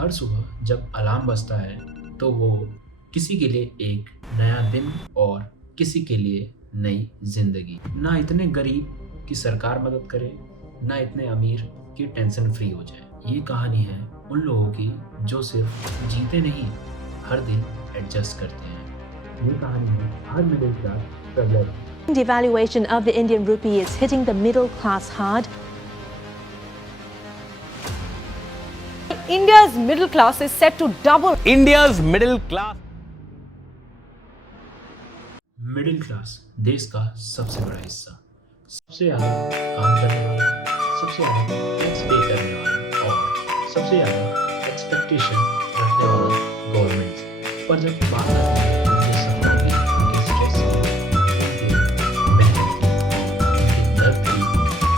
हर सुबह जब अलार्म बजता है तो वो किसी के लिए एक नया दिन और किसी के लिए नई जिंदगी। ना इतने गरीब कि सरकार मदद करे, ना इतने अमीर कि टेंशन फ्री हो जाए। ये कहानी है उन लोगों की जो सिर्फ जीते नहीं, हर दिन एडजस्ट करते हैं। ये कहानी है हर middle class traveller. Devaluation of the Indian rupee is hitting the middle class hard. India's middle class is set to double. India's middle class. Middle class देश का सबसे बड़ा हिस्सा, सबसे ज्यादा काम करने वाला, सबसे ज्यादा टैक्स पे करने वाला और सबसे ज्यादा एक्सपेक्टेशन रखने वाला गवर्नमेंट से। पर जब बात आती है उनके सपनों की, उनके स्ट्रेस की, उनके मेहनत की, उनके दर्द की,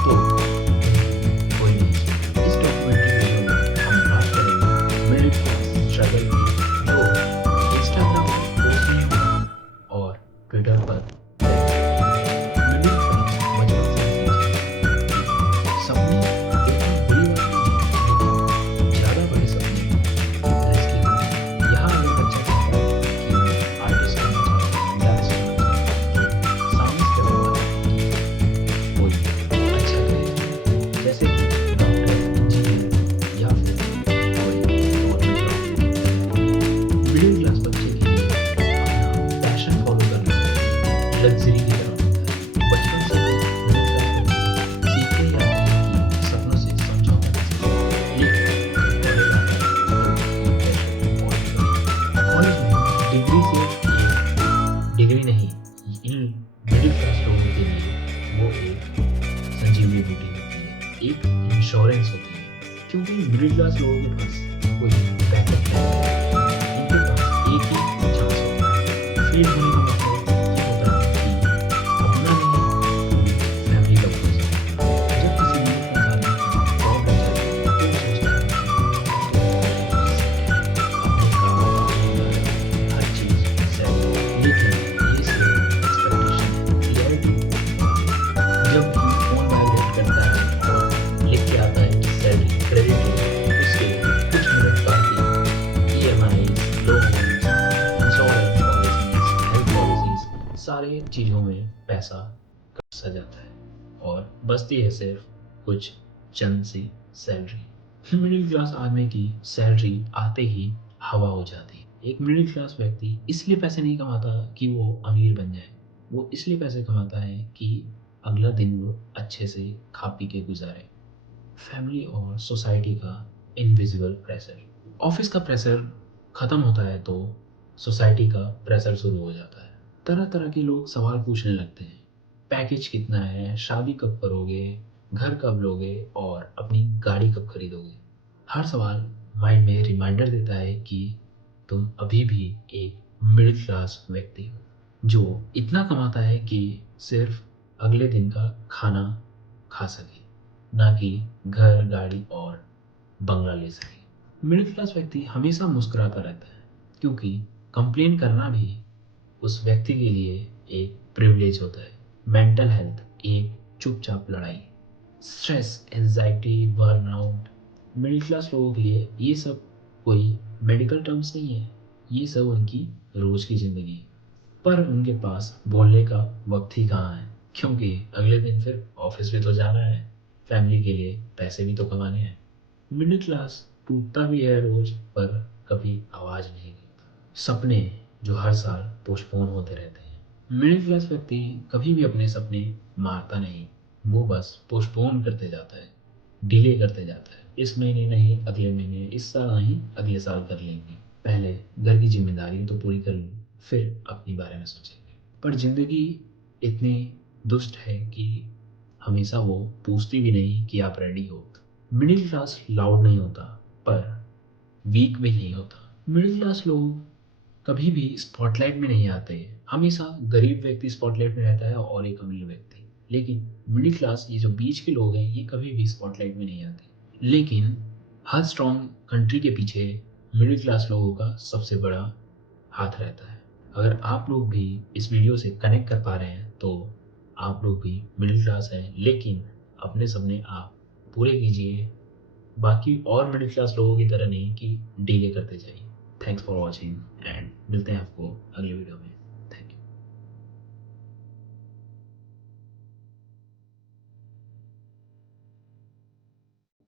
तो कोई नहीं सुनता। इस डॉक्यूमेंट्री में हम बात करेंगे मिडिल क्लास स्ट्रगल की, जो इंस्टाग्राम पर पोस्ट नहीं होगा और ट्विटर पर मिडिल क्लास बचपन से ही सपने इतनी बड़ी बात नहीं है, लेकिन ज़्यादा बड़े सपने रिस्की होते हैं। यहाँ अगर बच्चा कहता है कि मैं आर्टिस्ट बनना चाहता हूँ, डांस करना चाहता हूँ, साइंस करना चाहता हूँ, कोई अच्छा करेगा, जैसे कि डॉक्टर, इंजीनियर या फिर कोई गवर्नमेंट जॉब। मिडिल क्लास बच्चे के लिए अपना पैशन फॉलो करना लग्जरी की तरह होता है। बचपन से ही मिडिल क्लास बच्चे सीखते ही आते हैं कि सपनों से समझौता कैसे करें। लेकिन बड़े आता है तो प्रेशर बहुत बढ़ता है। कॉलेज में डिग्री सिर्फ डिग्री नहीं, इन मिडिल क्लास लोगों के लिए वो एक संजीवनी बूटी होती है, एक इंश्योरेंस होती है। क्योंकि मिडिल क्लास लोगों के पास कोई बैकअप प्लान नहीं है, उनके पास एक ही चांस होता है। फेल होने का मतलब ये होता है कि अपना नहीं, पूरी फैमिली का भरोसा। जब किसी मिडिल क्लास आदमी की जॉब लग जाती है तो वो सोचता है कि अपने काम, अपने घर, हर चीज़ सेट। लेकिन ये सिर्फ एक्सपेक्टेशन है, रियलिटी जब भी फोन वाइब्रेट करता है और लिख के आता है कि सैलरी क्रेडिट है, उसके कुछ मिनट बाद ही EMIs, loans, insurance policies, health policies, सारे चीज़ों में पैसा सा जाता है और बचती है सिर्फ कुछ चंद सी सैलरी। मिडिल क्लास आदमी की सैलरी आते ही हवा हो जाती है। एक मिडिल क्लास व्यक्ति इसलिए पैसे नहीं कमाता कि वो अमीर बन जाए, वो इसलिए पैसे कमाता है कि अगला दिन वो अच्छे से खा पी के गुजारे। फैमिली और सोसाइटी का इनविजिबल प्रेशर। ऑफिस का प्रेशर खत्म होता है तो सोसाइटी का प्रेशर शुरू हो जाता है। तरह तरह के लोग सवाल पूछने लगते हैं, पैकेज कितना है, शादी कब करोगे, घर कब लोगे और अपनी गाड़ी कब खरीदोगे। हर सवाल माइंड में रिमाइंडर देता है कि तुम अभी भी एक मिडिल क्लास व्यक्ति हो, जो इतना कमाता है कि सिर्फ अगले दिन का खाना खा सके, ना कि घर, गाड़ी और बंगला ले सके। मिडिल क्लास व्यक्ति हमेशा मुस्कुराता रहता है, क्योंकि कंप्लेन करना भी उस व्यक्ति के लिए एक प्रिविलेज होता है। मेंटल हेल्थ एक चुपचाप लड़ाई, stress, anxiety, burnout, middle class लोगों के लिए ये सब कोई मेडिकल टर्म्स नहीं है, ये सब उनकी रोज की ज़िंदगी है। पर उनके पास बोलने का वक्त ही कहाँ है, क्योंकि अगले दिन फिर ऑफिस भी तो जाना है, फैमिली के लिए पैसे भी तो कमाने हैं। मिडिल क्लास टूटता भी है रोज, पर कभी आवाज़ नहीं देता। सपने जो हर साल पोस्टपोन होते रहते हैं। मिडिल क्लास व्यक्ति कभी भी अपने सपने मारता नहीं, वो बस पोस्टपोन करते जाता है, डिले करते जाता है। इस महीने नहीं, अगले महीने, इस साल नहीं, अगले साल कर लेंगे, पहले घर की जिम्मेदारी तो पूरी कर लूँ, फिर अपने बारे में सोचेंगे। पर जिंदगी इतनी दुष्ट है कि हमेशा वो पूछती भी नहीं कि आप रेडी हो। मिडिल क्लास लाउड नहीं होता, पर वीक भी नहीं होता। मिडिल क्लास लोग कभी भी स्पॉटलाइट में नहीं आते। हमेशा गरीब व्यक्ति स्पॉटलाइट में रहता है और एक अमीर व्यक्ति। लेकिन मिडिल क्लास, ये जो बीच के लोग हैं, ये कभी भी स्पॉटलाइट में नहीं आते। लेकिन हर स्ट्रॉन्ग कंट्री के पीछे मिडिल क्लास लोगों का सबसे बड़ा हाथ रहता है। अगर आप लोग भी इस वीडियो से कनेक्ट कर पा रहे हैं तो आप लोग भी मिडिल क्लास हैं, लेकिन अपने सपने आप पूरे कीजिए, बाकी और मिडिल क्लास लोगों की तरह नहीं कि डीले करते जाइए। थैंक्स फॉर वॉचिंग एंड मिलते हैं आपको अगले वीडियो में।